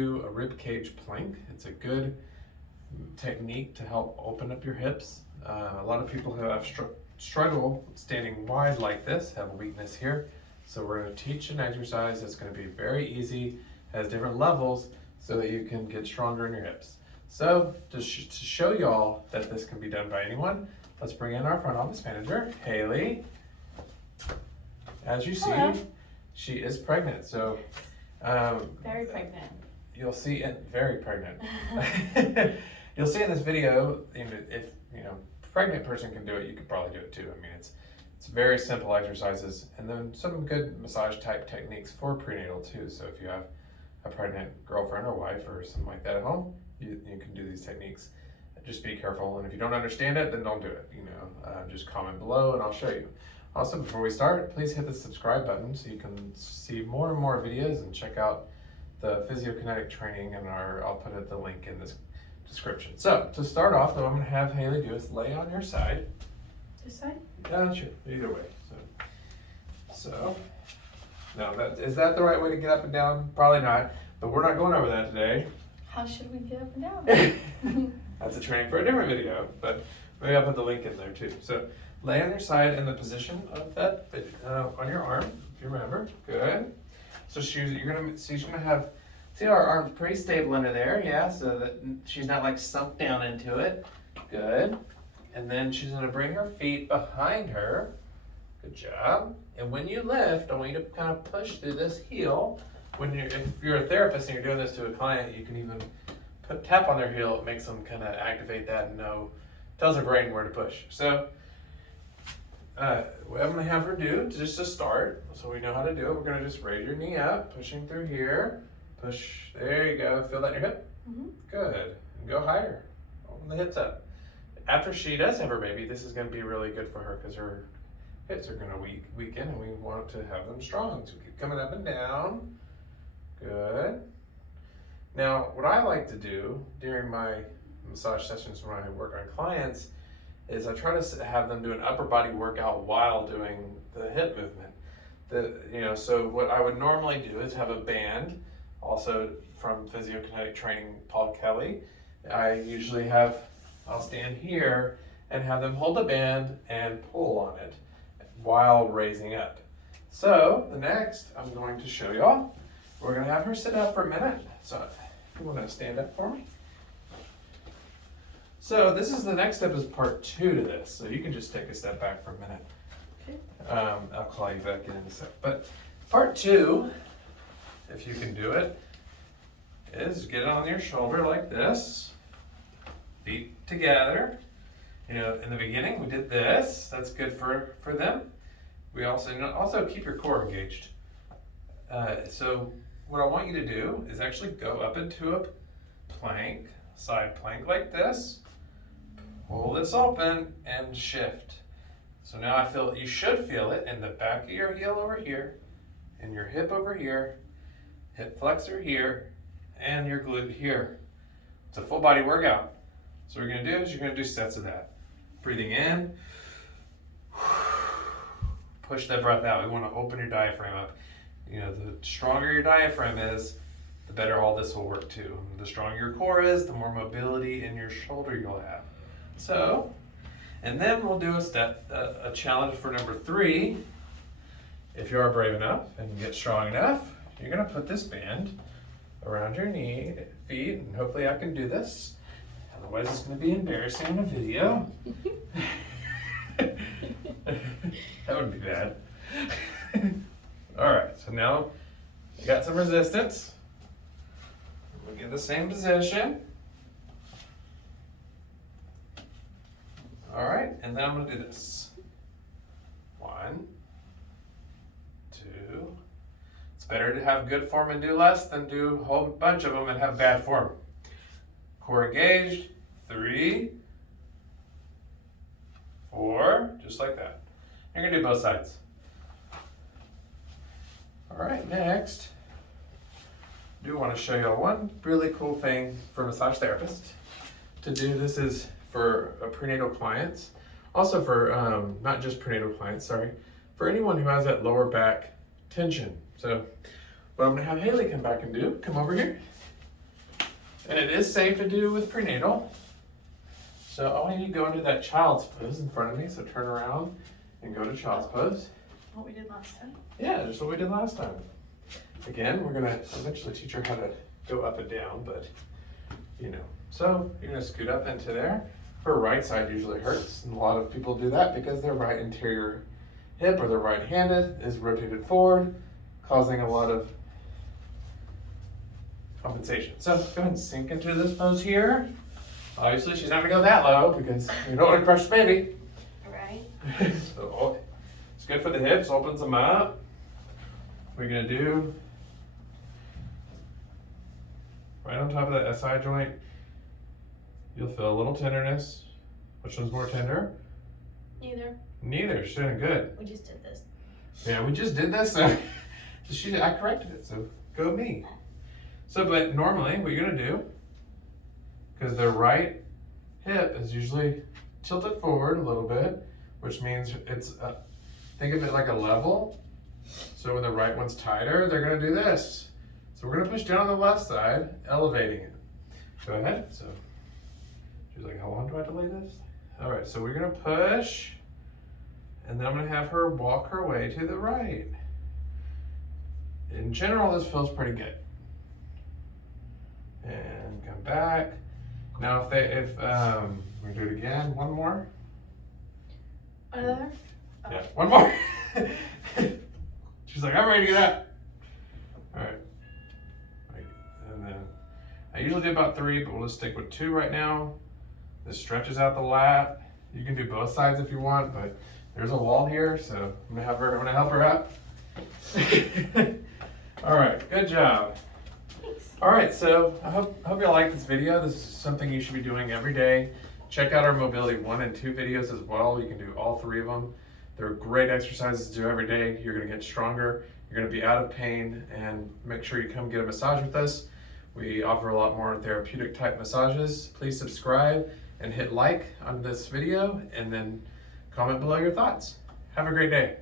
Do a ribcage plank. It's a good technique to help open up your hips. A lot of people who have struggle standing wide like this have a weakness here. So we're going to teach an exercise that's going to be very easy, has different levels, so that you can get stronger in your hips. So to show y'all that this can be done by anyone, let's bring in our front office manager, Haley. As you see, Hello. She is pregnant. So Very pregnant. you'll see it very pregnant. You'll see in this video, if pregnant person can do it, you could probably do it too. I mean, it's very simple exercises, and then some good massage type techniques for prenatal too. So if you have a pregnant girlfriend or wife or something like that at home, you can do these techniques. Just be careful, and if you don't understand it, then don't do it. Just comment below and I'll show you. Also, before we start, please hit the subscribe button so you can see more and more videos and check out the physiokinetic training, and I'll put the link in this description. So to start off, what I'm going to have Haley do is lay on your side. This side? Sure, either way. So now is that the right way to get up and down? Probably not, but we're not going over that today. How should we get up and down? That's a training for a different video, but maybe I'll put the link in there too. So lay on your side in the position of that on your arm, if you remember. Good. So she's gonna have, see our arm's pretty stable under there, yeah, so that she's not like sunk down into it. Good. And then she's gonna bring her feet behind her. Good job. And when you lift, I want you to kind of push through this heel. If you're a therapist and you're doing this to a client, you can even tap on their heel. It makes them kind of activate that and tells their brain where to push. So what I'm going to have her do, just to start, so we know how to do it, we're going to just raise your knee up, pushing through here. Push, there you go. Feel that in your hip? Mm-hmm. Good. And go higher. Open the hips up. After she does have her baby, this is going to be really good for her because her hips are going to weaken, and we want to have them strong. So keep coming up and down. Good. Now, what I like to do during my massage sessions when I work on clients is I try to have them do an upper body workout while doing the hip movement. So what I would normally do is have a band, also from physiokinetic training, Paul Kelly. I'll stand here and have them hold the band and pull on it while raising up. So the next I'm going to show y'all, we're going to have her sit up for a minute. So you want to stand up for me? So this is the next step, is part 2 to this. So you can just take a step back for a minute. Okay. I'll call you back in a sec. But part 2, if you can do it, is get on your shoulder like this, feet together. In the beginning we did this. That's good for them. We also keep your core engaged. So what I want you to do is actually go up into a plank, side plank like this. Pull this open and shift. So now you should feel it in the back of your heel over here, in your hip over here, hip flexor here, and your glute here. It's a full body workout. So what you're gonna do is you're gonna do sets of that. Breathing in, push that breath out. We wanna open your diaphragm up. The stronger your diaphragm is, the better all this will work too. The stronger your core is, the more mobility in your shoulder you'll have. So, and then we'll do a challenge for number 3. If you are brave enough and get strong enough, you're gonna put this band around your feet, and hopefully I can do this. Otherwise it's gonna be embarrassing in a video. That would be bad. All right, so now you got some resistance. We'll get the same position. All right, and then I'm gonna do this. 1, 2. It's better to have good form and do less than do a whole bunch of them and have bad form. Core engaged. 3, 4, just like that. You're gonna do both sides. All right, next, I do want to show you one really cool thing for massage therapists to do. This is for prenatal clients, also for not just prenatal clients, for anyone who has that lower back tension. So what I'm gonna have Haley come back and do, come over here. And it is safe to do with prenatal. So I want you to go into that child's pose in front of me. So turn around and go to child's pose. What we did last time. Yeah, just what we did last time. Again, we're gonna eventually teach her how to go up and down, but you know. So you're gonna scoot up into there. Her right side usually hurts, and a lot of people do that because their right anterior hip or their right-handed is rotated forward, causing a lot of compensation. So go ahead and sink into this pose here. Obviously, she's not gonna go that low because you don't want to crush the baby. Right. So it's good for the hips, opens them up. We're gonna do right on top of the SI joint. You'll feel a little tenderness. Which one's more tender? Neither. Neither. She's doing good. We just did this. Yeah, we just did this. So I corrected it. So go me. So, but normally what you're gonna do, because the right hip is usually tilted forward a little bit, which means it's think of it like a level. So when the right one's tighter, they're gonna do this. So we're gonna push down on the left side, elevating it. Go ahead. So she's like, how long do I delay this? All right, so we're gonna push, and then I'm gonna have her walk her way to the right. In general, this feels pretty good. And come back. Now if we do it again, one more. Another? Yeah, one more. She's like, I'm ready to get up. All right. And then I usually do about 3, but we'll just stick with 2 right now. This stretches out the lat. You can do both sides if you want, but there's a wall here, so I'm gonna help her up. All right, good job. Thanks. All right, so I hope y'all like this video. This is something you should be doing every day. Check out our mobility 1 and 2 videos as well. You can do all 3 of them. They're great exercises to do every day. You're gonna get stronger. You're gonna be out of pain, and make sure you come get a massage with us. We offer a lot more therapeutic type massages. Please subscribe and hit like on this video, and then comment below your thoughts. Have a great day.